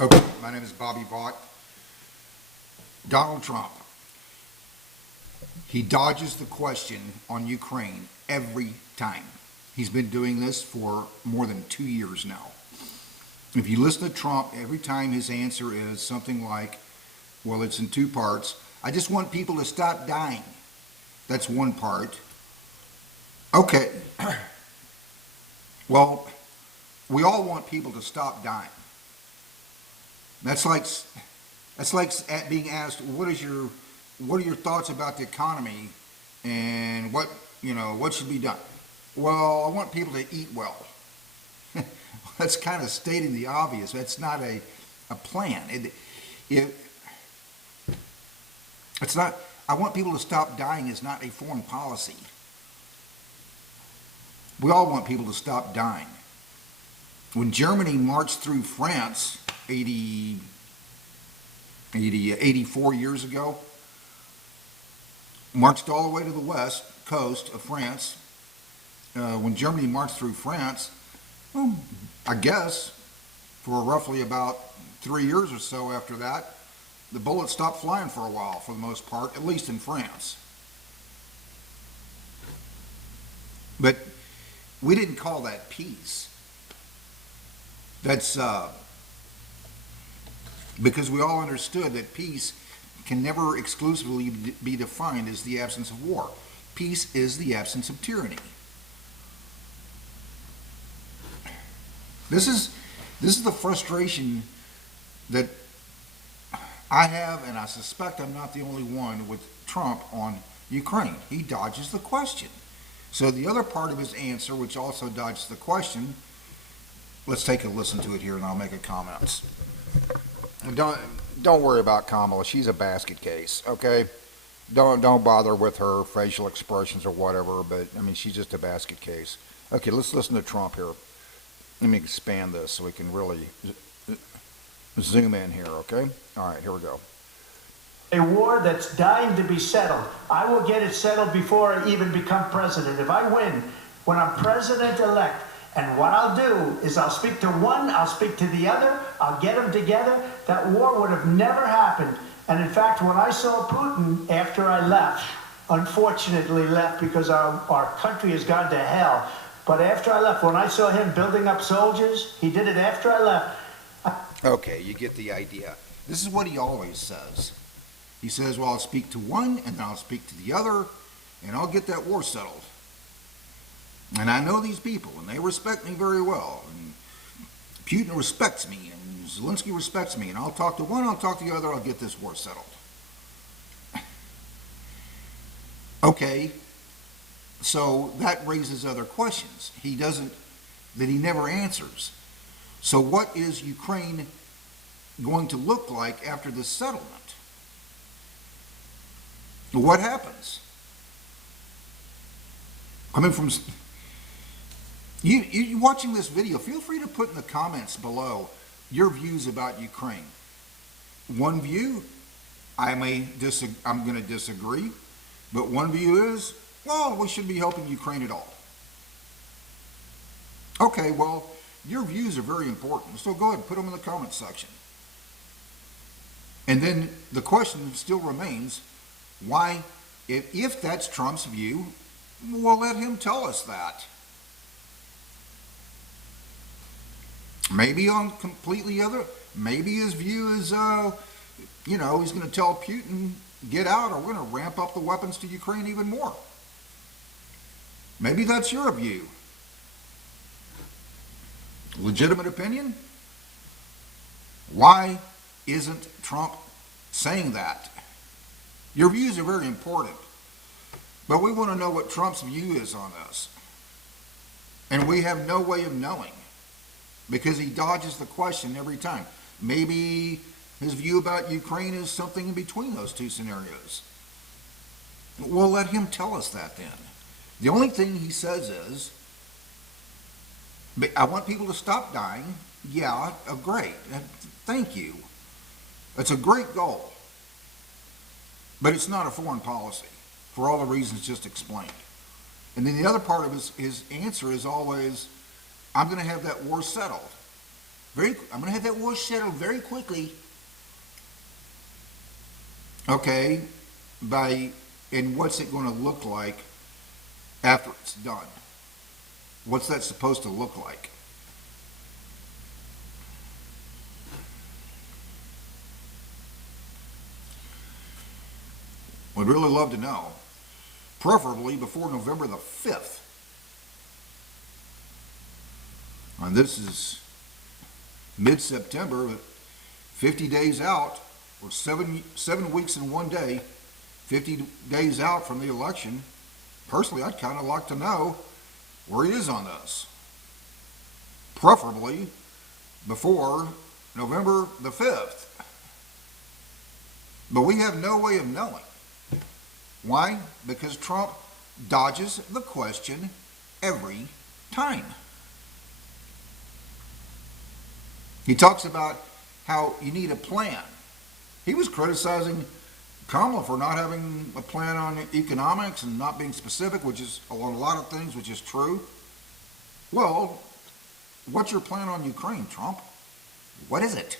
Okay, my name is Bobby Vaught. Donald Trump, he dodges the question on Ukraine every time. He's been doing this for more than 2 years now. If you listen to Trump, every time his answer is something like, well, it's in two parts. I just want people to stop dying. That's one part. Okay. Well, we all want people to stop dying. That's like being asked, what are your thoughts about the economy and what should be done? Well, I want people to eat well. That's kind of stating the obvious. That's not a plan. It's not. I want people to stop dying is not a foreign policy. We all want people to stop dying. When Germany marched through France 84 years ago, marched all the way to the west coast of France. When Germany marched through France, well, I guess for roughly about 3 years or so after that, the bullets stopped flying for a while, for the most part, at least in France. But we didn't call that peace. That's because we all understood that peace can never exclusively be defined as the absence of war. Peace is the absence of tyranny. This is the frustration that I have, and I suspect I'm not the only one with Trump on Ukraine. He dodges the question. So the other part of his answer, which also dodges the question, let's take a listen to it here and I'll make a comment. Don't worry about Kamala. She's a basket case, okay? Don't bother with her facial expressions or whatever, but I mean, she's just a basket case. Okay, let's listen to Trump here. Let me expand this so we can really zoom in here, okay? All right, here we go. A war that's dying to be settled. I will get it settled before I even become president. If I win, when I'm president-elect, and what I'll do is I'll speak to one, I'll speak to the other, I'll get them together. That war would have never happened. And in fact, when I saw Putin after I left, unfortunately left because our country has gone to hell, but after I left, when I saw him building up soldiers, he did it after I left. Okay, you get the idea. This is what he always says. He says, well, I'll speak to one, and then I'll speak to the other, and I'll get that war settled. And I know these people, and they respect me very well. And Putin respects me, and Zelensky respects me, and I'll talk to one, I'll talk to the other, I'll get this war settled. Okay, so that raises other questions. He never answers. So what is Ukraine going to look like after this settlement? What happens? Coming from you watching this video, feel free to put in the comments below your views about Ukraine. One view, I'm going to disagree, but one view is, well, we shouldn't be helping Ukraine at all. Okay, well, your views are very important, so go ahead and put them in the comments section. And then the question still remains, why, if that's Trump's view, well, let him tell us that. Maybe on completely other, maybe his view is, he's going to tell Putin, get out, or we're going to ramp up the weapons to Ukraine even more. Maybe that's your view. Legitimate opinion? Why isn't Trump saying that? Your views are very important, but we want to know what Trump's view is on this. And we have no way of knowing because he dodges the question every time. Maybe his view about Ukraine is something in between those two scenarios. Well, let him tell us that then. The only thing he says is, I want people to stop dying. Yeah, great. Thank you. It's a great goal. But it's not a foreign policy for all the reasons just explained. And then the other part of his answer is always, I'm going to have that war settled I'm gonna have that war settled very quickly. Okay, and what's it gonna look like after it's done? What's that supposed to look like? Would really love to know, preferably before November the 5th. And this is mid-September, 50 days out, or seven weeks and 1 day, 50 days out from the election. Personally, I'd kind of like to know where he is on this. Preferably before November the 5th. But we have no way of knowing. Why? Because Trump dodges the question every time. He talks about how you need a plan. He was criticizing Kamala for not having a plan on economics and not being specific, which is on a lot of things, which is true. Well, what's your plan on Ukraine, Trump? What is it?